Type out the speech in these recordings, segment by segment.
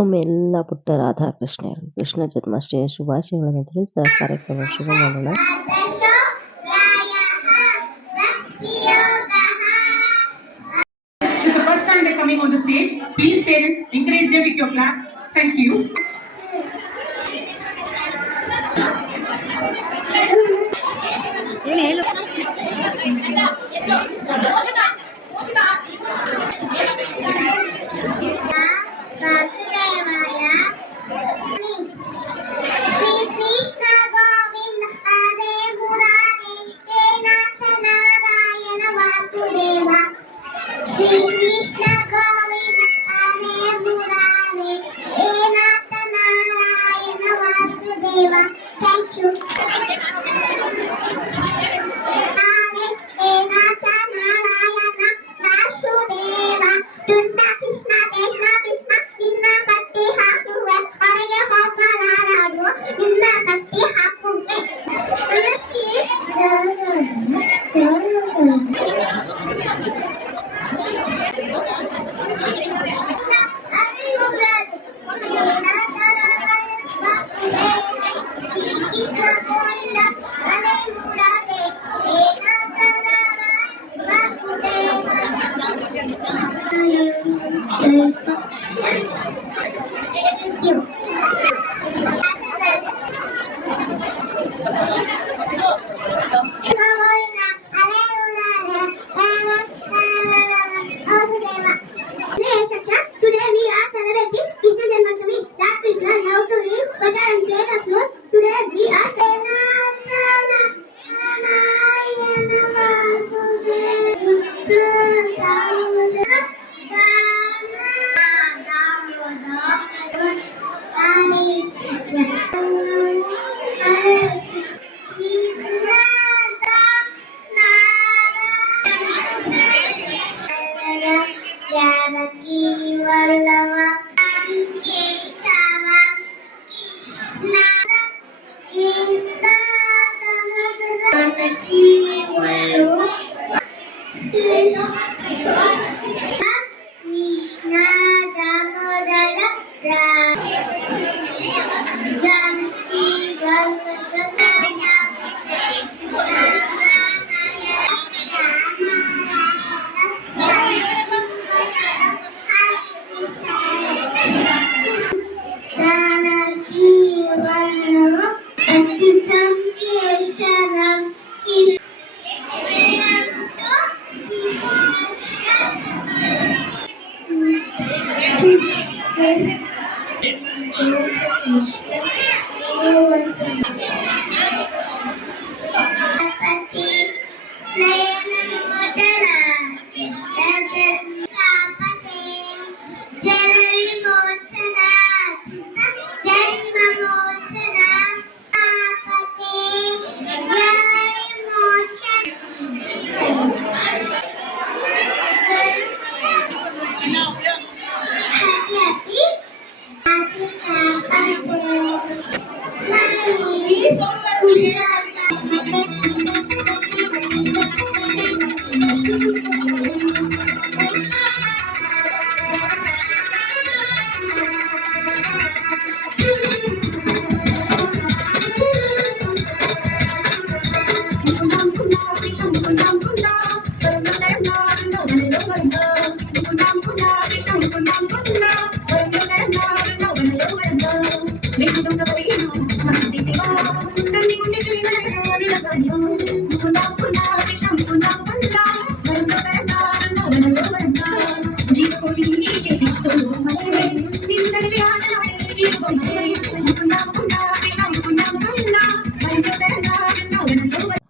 ಮತ್ತೊಮ್ಮೆ ಎಲ್ಲ ಪುಟ್ಟ ರಾಧಾಕೃಷ್ಣರು ಕೃಷ್ಣ ಜನ್ಮಾಷ್ಟಮಿಯ ಶುಭಾಶಯಗಳನ್ನು ತಿಳಿಸ್ತಾ ಕಾರ್ಯಕ್ರಮ ಶುರು ಮಾಡೋಣ. This is the first time they're coming on the stage. Please, parents, encourage them with your claps. Thank you. Thank you. Today we are celebrating Krishna Janmashtami. Lord Krishna loved to live better and play the flute. Today we are Janaki Vallava Kesava Krishna Inda Damodara Janaki Vallava Krishna Damodara Janaki Vallava Achyutam Kesavam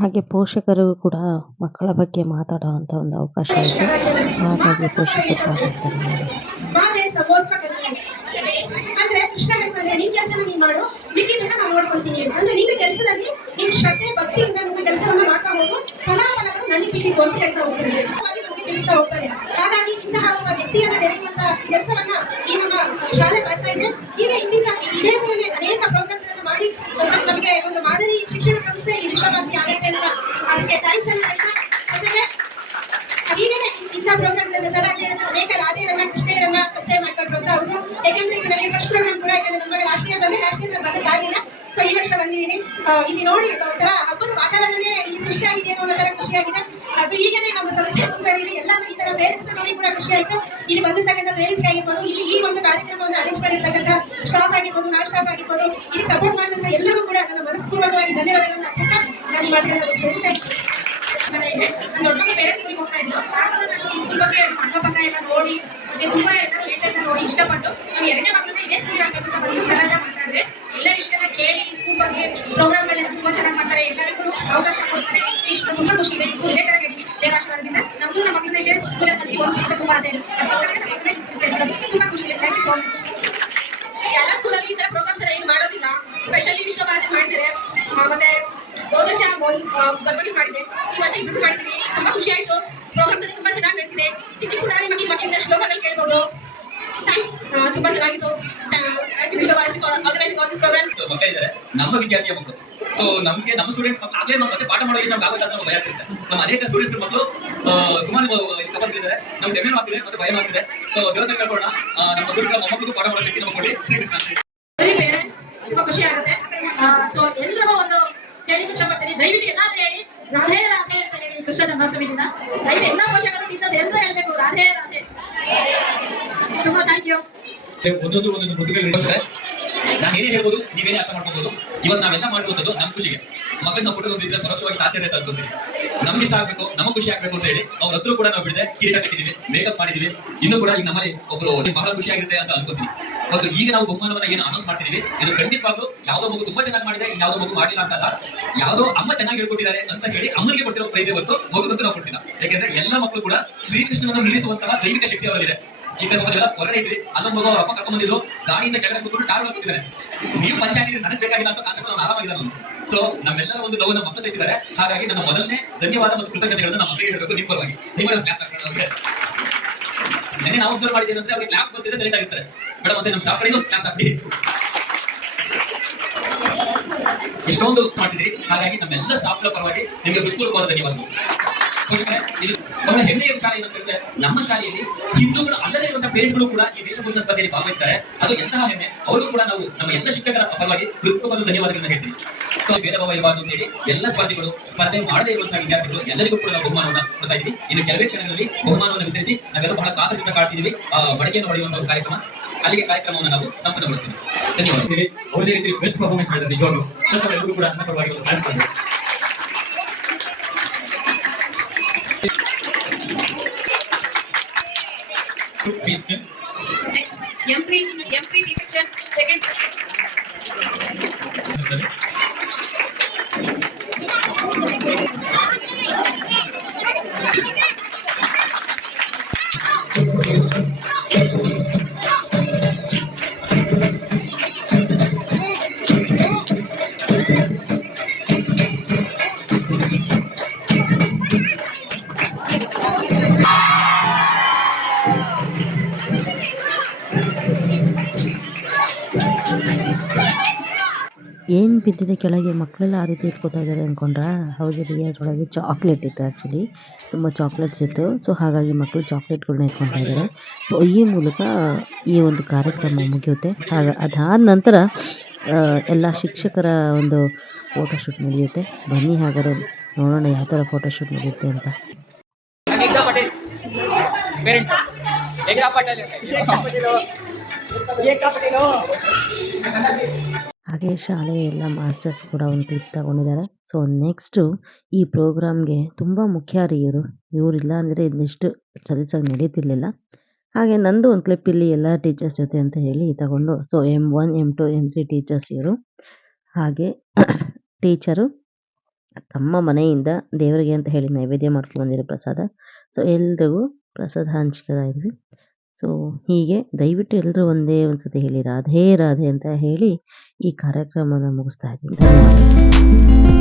ಹಾಗೆ ಪೋಷಕರು ಕೂಡ ಮಕ್ಕಳ ಬಗ್ಗೆ ಮಾತಾಡುವಂತ ಒಂದು ಅವಕಾಶ ಇದೆ. ಹಾಗಾಗಿ ಪೋಷಕರು ಅಂದ್ರೆ ಕೃಷ್ಣ ಹೇಳ್ತಾನೆ, ನಿನ್ ಕೆಲಸನ ನೀನ್ ಮಾಡು, ಮಿಕ್ಕಿದ್ದನ್ನ ನಾನು ನೋಡ್ಕೊಂತೀನಿ. ಅಂದ್ರೆ ನಿನ್ನ ಕೆಲಸದಲ್ಲಿ ನಿನ್ ಶ್ರದ್ಧೆ ಭಕ್ತಿಯಿಂದ ನಿನ್ನ ಕೆಲಸವನ್ನ ಮಾಡ್ತಾ ಹೋಗು, ಫಲಾಫಲಗಳು ನನಗೆ ಬಿಟ್ಟಿದ್ದು ಅಂತ ಹೇಳ್ತಾ ಹೋಗ್ತಾರೆ, ನಮಗೆ ತಿಳಿಸ್ತಾ ಹೋಗ್ತಾರೆ. ಹಾಗಾಗಿ ಇಂತಹ ಒಬ್ಬ ವ್ಯಕ್ತಿಯನ್ನ ನೆರೆಯುವಂತ ಕೆಲಸವನ್ನ ಈ ನಮ್ಮ ಶಾಲೆ ಮಾಡ್ತಾ ಇದೆ. ಈಗ ಇಂದಿನ ಇದೇ ತರನೇ ಅನೇಕ ಪ್ರೋಗ್ರಾಮ್ಗಳನ್ನ ಮಾಡಿ ನಮಗೆ ಒಂದು ಮಾದರಿ ಶಿಕ್ಷಣ ಸಂಸ್ಥೆ ಈ ವಿಶ್ವಭಾರತಿ ಆಗುತ್ತೆ ಅಂತ ಅದಕ್ಕೆ ಥ್ಯಾಂಕ್ಸ್ ಅನ್ನ ಹೇಳ್ತಾ, ಜೊತೆಗೆ ಹೀಗೆ ಇಂಥ ಪ್ರೋಗ್ರಾಮ್ಗಳನ್ನ ಸಲ ಅನೇಕ ರಾಧೆಯರನ್ನ ಕೃಷ್ಣೆಯರನ್ನ ಪರಿಚಯ ಮಾಡ್ಕೊಂಡು ಅಂತ ಹೌದು. ಯಾಕಂದ್ರೆ ಈಗ ನನಗೆ ಇಲ್ಲಿ ನೋಡಿ ಒಂಥರ ಹಬ್ಬದ ವಾತಾವರಣನೇ ಇಲ್ಲಿ ಸೃಷ್ಟಿಯಾಗಿದೆ ಅನ್ನೋ ತರ ಖುಷಿಯಾಗಿದೆ. ಸೊ ಹೀಗೇನೆ ನಮ್ಮ ಸಂಸ್ಥೆ ಇಲ್ಲಿ ಎಲ್ಲಾನು ಈ ತರ ಪೇರೆಂಟ್ಸ್ ನೋಡಿ ಕೂಡ ಖುಷಿ ಆಯ್ತು. ಇಲ್ಲಿ ಬಂದಿರ್ತಕ್ಕಂಥ ಪೇರೆಂಟ್ಸ್ ಆಗಿರ್ಬೋದು, ಇಲ್ಲಿ ಈ ಒಂದು ಕಾರ್ಯಕ್ರಮವನ್ನು ಅರೇಂಜ್ ಮಾಡಿರ್ತಕ್ಕಂಥ ಸ್ಟಾಫ್ ಆಗಿರ್ಬೋದು, ನಾನ್ ಸ್ಟಾಫ್ ಆಗಿರ್ಬೋದು, ಇಲ್ಲಿ ಸಪೋರ್ಟ್ ಮಾಡಿದಂತ ಎಲ್ಲರಿಗೂ ಕೂಡ ನನ್ನ ಮನಸ್ಪೂರ್ವಕವಾಗಿ ಧನ್ಯವಾದಗಳನ್ನು ಅರ್ಪಿಸ್ತಾ ನಾನು ಈ ಮಾತುಗಳನ್ನು ಮುಗಿಸ್ತೇನೆ. Thank you. ನನ್ನ ದೊಡ್ಡ ಮಗ ಬೇರೆ ಸ್ಕೂಲಿಗೆ ಹೋಗ್ತಾ ಇದ್ಲು. ಈ ಸ್ಕೂಲ್ ಬಗ್ಗೆ ಅಕ್ಕಪಕ್ಕ ಎಲ್ಲ ನೋಡಿ ಮತ್ತೆ ತುಂಬಾ ಎಲ್ಲರೂ ಹೇಳ್ತಾ ಇದ್ದಾರೆ ನೋಡಿ ಇಷ್ಟಪಟ್ಟು ನಮ್ಮ ಎರಡನೇ ಮಕ್ಕಳನ್ನ ಇದೇ ಸ್ಕೂಲಿಗೆ ಹಾಕಬೇಕು ಅಂತ ಬಂದು ಸರಾಟ ಮಾಡ್ತಾ ಇದ್ರೆ ಎಲ್ಲ ವಿಷಯನ ಕೇಳಿ ಈ ಸ್ಕೂಲ್ ಬಗ್ಗೆ ಪ್ರೋಗ್ರಾಮ್ಗಳೆಲ್ಲ ತುಂಬಾ ಚೆನ್ನಾಗಿ ಮಾಡ್ತಾರೆ, ಎಲ್ಲರಿಗೂ ಅವಕಾಶ ಕೊಡ್ತಾರೆ. ಇಷ್ಟು ತುಂಬಾ ಖುಷಿ ಇದೆ. ಈ ಸ್ಕೂಲ್ ಇದೇ ತರ ಹೇಳಿ ದೇವರ ಆಶೀರ್ವಾದದಿಂದ ನಮಗೂ ನಮ್ಮ ಮಕ್ಕಳನ್ನ ಇಲ್ಲೇ ಸ್ಕೂಲಲ್ಲಿ ಕಳಿಸಿ ಓದಿಸ್ಬೇಕು ತುಂಬಾ ಆಸೆ ಇದೆ. ಅದಕ್ಕೋಸ್ಕರ ನಮ್ಮ ಮಕ್ಕಳನ್ನ ಈ ಸ್ಕೂಲ್ ಸೇರಿಸೋದು ತುಂಬಾ ಖುಷಿ ಇದೆ. Thank you so much. ಎಲ್ಲ ಸ್ಕೂಲಲ್ಲಿ ಈ ತರ ಪ್ರೋಗ್ರಾಮ್ಸ್ ಎಲ್ಲ ಏನು ಮಾಡೋದಿಲ್ಲ. ಸ್ಪೆಷಲಿ ವಿಶ್ವಭಾರತಿ ಮಾಡಿದ್ದಾರೆ. ಮತ್ತೆ ಹೋದ ವರ್ಷ ಗರ್ಭಗಿ ಮಾಡಿದೆ, ಈ ವರ್ಷ ಇಬ್ಬರು ಮಾಡಿದ್ದೀನಿ. ತುಂಬಾ ಖುಷಿ ಆಯ್ತು. ಪ್ರೋಗ್ರಾಮ್ಸ್ ಎಲ್ಲ ತುಂಬಾ ಚೆನ್ನಾಗಿ ನಡೀತಿದೆ. ಚಿಕ್ಕ ಚಿಕ್ಕ ಪುಟಾಣಿ ಮಕ್ಕಳಿಂದ ಶ್ಲೋಕಗಳು ಕೇಳ್ಬೋದು. ಥ್ಯಾಂಕ್ಸ್, ತುಂಬಾ ಚೆನ್ನಾಗಿತ್ತು. Vishwabharati organising all this programs. ಮಕ್ಕಳು ಇದ್ದಾರೆ, ನಮ್ಮ ವಿದ್ಯಾರ್ಥಿಯ ಮಕ್ಕಳು. ಸೊ ನಮಗೆ ನಮ್ಮ ಸ್ಟೂಡೆಂಟ್ಸ್ ಆಗ್ಲೇ ನಾವು ಮತ್ತೆ ಪಾಠ ಮಾಡೋದು ನಮ್ಗೆ ಆಗೋದು ಅಂತ ಭಯ ಆಗ್ತಿರುತ್ತೆ. ನಮ್ಮ ಅನೇಕ ಸ್ಟೂಡೆಂಟ್ಸ್ ಮಕ್ಕಳು ಸುಮಾರು ಕಪಸಿದ್ದಾರೆ, ನಮ್ಗೆ ಹೆಮ್ಮೆ ಆಗ್ತಿದೆ ಮತ್ತೆ ಭಯ ಆಗ್ತಿದೆ. ಸೊ ದೇವತೆ ಕಳ್ಕೊಳ್ಳೋಣ, ನಮ್ಮ ಸ್ಟೂಡೆಂಟ್ ಮೊಮ್ಮಕ್ಕಳು ಪಾಠ ಮಾಡೋ ಶಕ್ತಿ ನಮಗೆ ಕೊಡಿ. ಶ್ರೀಕೃಷ್ಣ. ಪೇರೆಂಟ್ಸ್ ತುಂಬಾ ಖುಷಿ ಆಗುತ್ತೆ. ಸೊ ಎಲ್ಲರಿಗೂ ಒಂದು ಹೇಳಿಕ್ಕೆ ಇಷ್ಟಪಡ್ತೀನಿ, ದಯವಿಟ್ಟು ಎಲ್ಲಾರು ಹೇಳಿ ರಾಧೆ ರಾಧೆ ಅಂತ ಹೇಳಿ ಕೃಷ್ಣ ಜನ್ಮಾಷ್ಟಮಿಯಿಂದ. ದಯವಿಟ್ಟು ಎಲ್ಲ ಪೋಷಕರು ಟೀಚರ್ಸ್ ಎಲ್ಲರೂ ಹೇಳ್ಬೇಕು ರಾಧೆ ರಾಧೆ. ತುಂಬಾ ಥ್ಯಾಂಕ್ ಯು. ಒಂದೊಂದು ಮುದ್ದುಗಳು ನಾನು ಏನೇ ಹೇಳ್ಬೋದು, ನೀವೇನೇ ಅರ್ಥ ಮಾಡ್ಕೋಬಹುದು. ಇವತ್ತು ನಾವೆಲ್ಲ ಮಾಡಿರುವಂಥದ್ದು ನಮ್ಮ ಖುಷಿಗೆ. ಮಕ್ಕಳನ್ನ ಕೊಟ್ಟೋದು ಇದ್ರೆ ಪರೋಕ್ಷವಾಗಿ ಆಚರಣೆ ತಂದ್ಕೊಂತೀವಿ. ನಮ್ಗೆ ಇಷ್ಟ ಆಗ್ಬೇಕು, ನಮಗೆ ಖುಷಿ ಆಗ್ಬೇಕು ಅಂತ ಹೇಳಿ ಅವ್ರ ಹತ್ರ ಕೂಡ ನಾವು ಬಿಡದೆ ಕಿರೀಟ ಕಟ್ಟಿದೀವಿ, ಮೇಕಪ್ ಮಾಡಿದೀವಿ. ಇನ್ನೂ ಕೂಡ ಈಗ ನಮ್ಮಲ್ಲಿ ಒಬ್ರು ಬಹಳ ಖುಷಿಯಾಗಿರುತ್ತೆ ಅಂತ ಅನ್ಕೋತೀನಿ. ಮತ್ತು ಈಗ ನಾವು ಬಹುಮಾನವನ್ನ ಏನು ಅನೌನ್ಸ್ ಮಾಡ್ತಿದೀವಿ, ಇದು ಖಂಡಿತವಾಗ್ಲೂ ಯಾವುದೋ ಮಗು ತುಂಬಾ ಚೆನ್ನಾಗಿ ಮಾಡಿದೆ, ಯಾವುದೋ ಮಗು ಮಾಡಿಲ್ಲ ಅಂತಲ್ಲ. ಯಾವುದೋ ಅಮ್ಮ ಚೆನ್ನಾಗಿ ಹೇಳ್ಕೊಟ್ಟಿದ್ದಾರೆ ಅಂತ ಹೇಳಿ ಅಮ್ಮನಿಗೆ ಕೊಟ್ಟಿರೋ ಪ್ರೈಸೇ ಹೊರತು ಮಗುಗಂತೂ ನಾವು ಕೊಡ್ತಿಲ್ಲ. ಯಾಕೆಂದ್ರೆ ಎಲ್ಲ ಮಕ್ಕಳು ಕೂಡ ಶ್ರೀಕೃಷ್ಣನನ್ನು ಮೀರಿಸುವಂತಹ ದೈವಿಕ ಶಕ್ತಿ ಅವರಲ್ಲಿದೆ. ಈ ಕಡೆ ಹೊರಗಡೆ ಇದ್ರಿ, ಅಲ್ಲೊಂದು ಮಗು ಅವ್ರ ಅಪ್ಪ ಕರ್ಕೊಂಡ್ ಬಂದಿದ್ರು, ಗಾಡಿಯಿಂದ ಕೆಳಗಡೆ ಕೂತ್ಕೊಂಡು ಟಾರ್ ಕೂತಿದ್ದಾರೆ. ನೀವು ಪಂಚಾಯತಿ ನನಗೆ ಬೇಕಾಗಿಲ್ಲ ಅಂತ ಕಾನ್ಸೆಪ್ಟ್ ನಾನು ಆರಾಮಾಗಿಲ್ಲ ನಾನು. ಸೊ ನಮ್ಮೆಲ್ಲರ ಒಂದು ನೋವು ನಮ್ಮ ಮಕ್ಕಳು ಸಹಿಸಿದ್ದಾರೆ. ಹಾಗಾಗಿ ನನ್ನ ಮೊದಲನೇ ಧನ್ಯವಾದ ಮತ್ತು ಕೃತಜ್ಞತೆಗಳನ್ನು ನಮ್ಮ ಮಕ್ಕಳಿಗೆ ಹೇಳಬೇಕು. ನಿಮ್ಮ ಪರವಾಗಿ ನಿಮ್ಮಲ್ಲಿ ಕ್ಲಾಸ್ ಹಾಕೋಣ. ನೆನ್ನೆ ನಾವು ಅಬ್ಸರ್ವ್ ಮಾಡಿದ್ದೇನೆ ಅಂದ್ರೆ ಅವ್ರಿಗೆ ಕ್ಲಾಸ್ ಬರ್ತಿದ್ರೆ ಸೆಲೆಕ್ಟ್ ಆಗಿರ್ತಾರೆ. ಮೇಡಮ್ ಒಂದ್ಸರಿ ನಮ್ಮ ಸ್ಟಾಫ್ ಕಡೆಗೂ ಕ್ಲಾಸ್ ಹಾಕಿ ಎಷ್ಟೊಂದು ಮಾಡಿಸಿದ್ರಿ. ಹಾಗಾಗಿ ನಮ್ಮೆಲ್ಲ ಸ್ಟಾಫ್ಗಳ ಪರವಾಗಿ ನಿಮಗೆ ಹೃತ್ಪೂರ್ವಕವಾದ ಧನ್ಯವಾದಗಳು. ಇದು ಬಹಳ ಹೆಮ್ಮೆಯ ವಿಚಾರ ಏನಂತಂದ್ರೆ ನಮ್ಮ ಶಾಲೆಯಲ್ಲಿ ಹಿಂದೂಗಳು ಅಲ್ಲದೇ ಇರುವಂತಹ ಪೇರೆಂಟ್ಗಳು ಕೂಡ ಈ ವೇಷಭೂಷಣ ಸ್ಪರ್ಧೆಯಲ್ಲಿ ಭಾಗವಹಿಸ್ತಾರೆ. ಅದು ಎಂತಹ ಹೆಮ್ಮೆ. ಅವರು ಕೂಡ ನಾವು ನಮ್ಮ ಎಲ್ಲ ಶಿಕ್ಷಕರ ಪರವಾಗಿ ಹೃತ್ಪೂರ್ವಕವಾದ ಧನ್ಯವಾದಗಳನ್ನು ಹೇಳ್ತೀವಿ. ಸೊ ಭೇದ ಭಾವ ಇರಬಾರ್ದು ಅಂತ ಹೇಳಿ ಎಲ್ಲ ಸ್ಪರ್ಧೆಗಳು, ಸ್ಪರ್ಧೆ ಮಾಡದೇ ಇರುವಂತಹ ವಿದ್ಯಾರ್ಥಿಗಳು ಎಲ್ಲರಿಗೂ ಕೂಡ ನಾವು ಬಹುಮಾನವನ್ನು ಕೊಡ್ತಾ ಇದ್ದೀವಿ. ಇನ್ನು ಕೆಲವೇ ಕ್ಷಣಗಳಲ್ಲಿ ಬಹುಮಾನವನ್ನು ವಿತರಿಸಿ ನಾವೆಲ್ಲ ಬಹಳ ಕಾತರದಿಂದ ಕಾಡ್ತಿದ್ದೀವಿ. ಮಡಕೆಯನ್ನು ಹೊಡೆಯುವಂತಹ ಒಂದು ಕಾರ್ಯಕ್ರಮ. ಅಲ್ಲಿಗೆ ಕಾರ್ಯಕ್ರಮವನ್ನು ನಾವು ಸಂಪನ್ನಗೊಳಿಸ್ತೀವಿ. ಧನ್ಯವಾದ. ಅವರದೇ ರೀತಿ ಬೆಸ್ಟ್ ಪರ್ಫಾರ್ಮೆನ್ಸ್ ಮಾಡಿದ್ದಾರೆ ನಿಜವಾಗ್ಲೂ. ಎಲ್ಲರೂ ಕೂಡ ನನ್ನ ಪರವಾಗಿ ಒಂದು ಕ್ಲಾಸ್ ಮಾಡಿದ್ದಾರೆ. Next, M3 section, second. ಏನು ಬಿದ್ದಿದೆ ಕೆಳಗೆ, ಮಕ್ಕಳೆಲ್ಲ ಆ ರೀತಿ ಎತ್ಕೋತಾ ಇದ್ದಾರೆ ಅಂದ್ಕೊಂಡ್ರಾ? ಹೌದು ರೀ, ಅದರೊಳಗೆ ಚಾಕ್ಲೇಟ್ ಇತ್ತು. ಆ್ಯಕ್ಚುಲಿ ತುಂಬ ಚಾಕ್ಲೇಟ್ಸ್ ಇತ್ತು. ಸೊ ಹಾಗಾಗಿ ಮಕ್ಕಳು ಚಾಕ್ಲೇಟ್ಗಳನ್ನ ಎತ್ಕೊತಾ ಇದ್ದಾರೆ. ಸೊ ಈ ಮೂಲಕ ಈ ಒಂದು ಕಾರ್ಯಕ್ರಮ ಮುಗಿಯುತ್ತೆ. ಅದಾದ ನಂತರ ಎಲ್ಲ ಶಿಕ್ಷಕರ ಒಂದು ಫೋಟೋಶೂಟ್ ನಡೆಯುತ್ತೆ. ಬನ್ನಿ ಹಾಗಾದ್ರೆ ನೋಡೋಣ ಯಾವ ಥರ ಫೋಟೋಶೂಟ್ ನಡೆಯುತ್ತೆ ಅಂತ. ಹಾಗೆ ಶಾಲೆಯ ಎಲ್ಲ ಮಾಸ್ಟರ್ಸ್ ಕೂಡ ಒಂದು ಕ್ಲಿಪ್ ತಗೊಂಡಿದ್ದಾರೆ. ಸೊ ನೆಕ್ಸ್ಟು ಈ ಪ್ರೋಗ್ರಾಮ್ಗೆ ತುಂಬ ಮುಖ್ಯ ರೀ ಇವರಿಲ್ಲ ಅಂದರೆ ಇದನ್ನಿಷ್ಟು ಸಲೀಸಾಗಿ ನಡೀತಿರ್ಲಿಲ್ಲ. ಹಾಗೆ ನಂದು ಒಂದು ಕ್ಲಿಪ್ ಇಲ್ಲಿ ಎಲ್ಲ ಟೀಚರ್ಸ್ ಜೊತೆ ಅಂತ ಹೇಳಿ ತಗೊಂಡು, so M1, M2, M3 teachers ಇವರು. ಹಾಗೆ ಟೀಚರು ತಮ್ಮ ಮನೆಯಿಂದ ದೇವರಿಗೆ ಅಂತ ಹೇಳಿ ನೈವೇದ್ಯ ಮಾಡ್ಕೊಂಡು ಬಂದಿರೋ ಪ್ರಸಾದ. ಸೊ ಎಲ್ರಿಗೂ ಪ್ರಸಾದ ಹಂಚ್ಕೊತಾ ಇದ್ವಿ. ಸೊ ಹೀಗೆ ದಯವಿಟ್ಟು ಎಲ್ಲರೂ ಒಂದೇ ಒಂದು ಸತಿ ಹೇಳಿ ರಾಧೆ ರಾಧೆ ಅಂತ ಹೇಳಿ ಈ ಕಾರ್ಯಕ್ರಮನ ಮುಗಿಸ್ತಾ ಇದ್ದೀನಿ. ಧನ್ಯವಾದ.